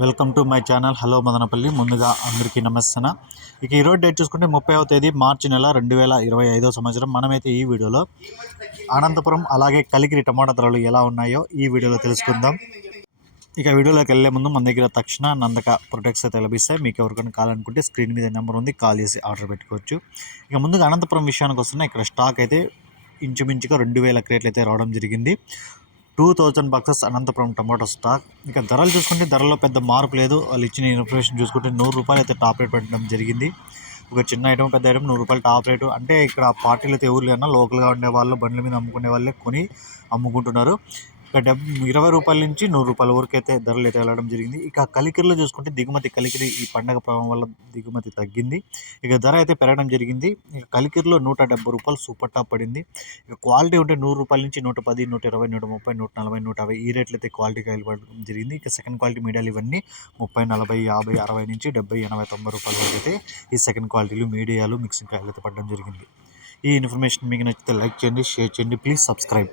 Welcome to my channel. Hello Madanapalle. ముందుగా అందరికీ నమస్తన ఇక ఈరోజు డేట్ చూసుకుంటే ముప్పైవ తేదీ మార్చి నెల రెండు వేల ఇరవై ఐదో సంవత్సరం. మనమైతే ఈ వీడియోలో అనంతపురం అలాగే కలికిరి టమాటా ధరలు ఎలా ఉన్నాయో ఈ వీడియోలో తెలుసుకుందాం. ఇక వీడియోలోకి వెళ్ళే ముందు మన దగ్గర తక్షణ నందక ప్రొడక్ట్స్ అయితే లభిస్తాయి. మీకు ఎవరికైనా కావాలనుకుంటే స్క్రీన్ మీద నెంబర్ ఉంది కాల్ చేసి ఆర్డర్ పెట్టుకోవచ్చు. ఇక ముందుగా అనంతపురం విషయానికి వస్తున్నా ఇక్కడ స్టాక్ అయితే ఇంచుమించుగా రెండు వేల క్రేట్లు అయితే రావడం జరిగింది. Two thousand boxes Anantapuram tomato stock. ఇక ధరలు చూసుకుంటే ధరలో పెద్ద మార్పు లేదు. వాళ్ళు ఇచ్చిన ఇన్ఫర్మేషన్ చూసుకుంటే నూరు రూపాయలు అయితే టాప్ రేట్ పెట్టడం జరిగింది. ఒక చిన్న ఐటమ్ పెద్ద ఐటమ్ నూరు రూపాయలు టాప్ రేటు. అంటే ఇక్కడ పార్టీలు అయితే ఎవరు లేనా లోకల్గా ఉండే వాళ్ళు బండ్ల మీద అమ్ముకునే వాళ్ళే కొని అమ్ముకుంటున్నారు. ఇక డెబ్ ఇరవై రూపాయల నుంచి నూరు రూపాయల వరకు అయితే ధరలు అయితే వెళ్ళడం జరిగింది. ఇక కలికిరిలో చూసుకుంటే దిగుమతి కలికిరి ఈ పండగ ప్రభావం వల్ల దిగుమతి తగ్గింది. ఇక ధర అయితే పెరగడం జరిగింది. ఇక కలికిరిలో నూట డెబ్బై రూపాయలు సూపర్ టాప్ పడింది. ఇక క్వాలిటీ ఉంటే నూరు రూపాయల నుంచి నూట పది నూట ఇరవై నూట ముప్పై నూట నలభై నూట యాభై ఈ రేట్లు అయితే క్వాలిటీ కాయలు పడడం జరిగింది. ఇక సెకండ్ క్వాలిటీ మీడియాలు ఇవన్నీ ముప్పై నలభై యాభై అరవై నుంచి డెబ్బై ఎనభై తొంభై రూపాయల వరకు అయితే ఈ సెకండ్ క్వాలిటీలు మీడియాలు మిక్సింగ్ కాయలు అయితే పడడం జరిగింది. ఈ ఇన్ఫర్మేషన్ మీకు నచ్చితే లైక్ చేయండి షేర్ చేయండి. Please subscribe.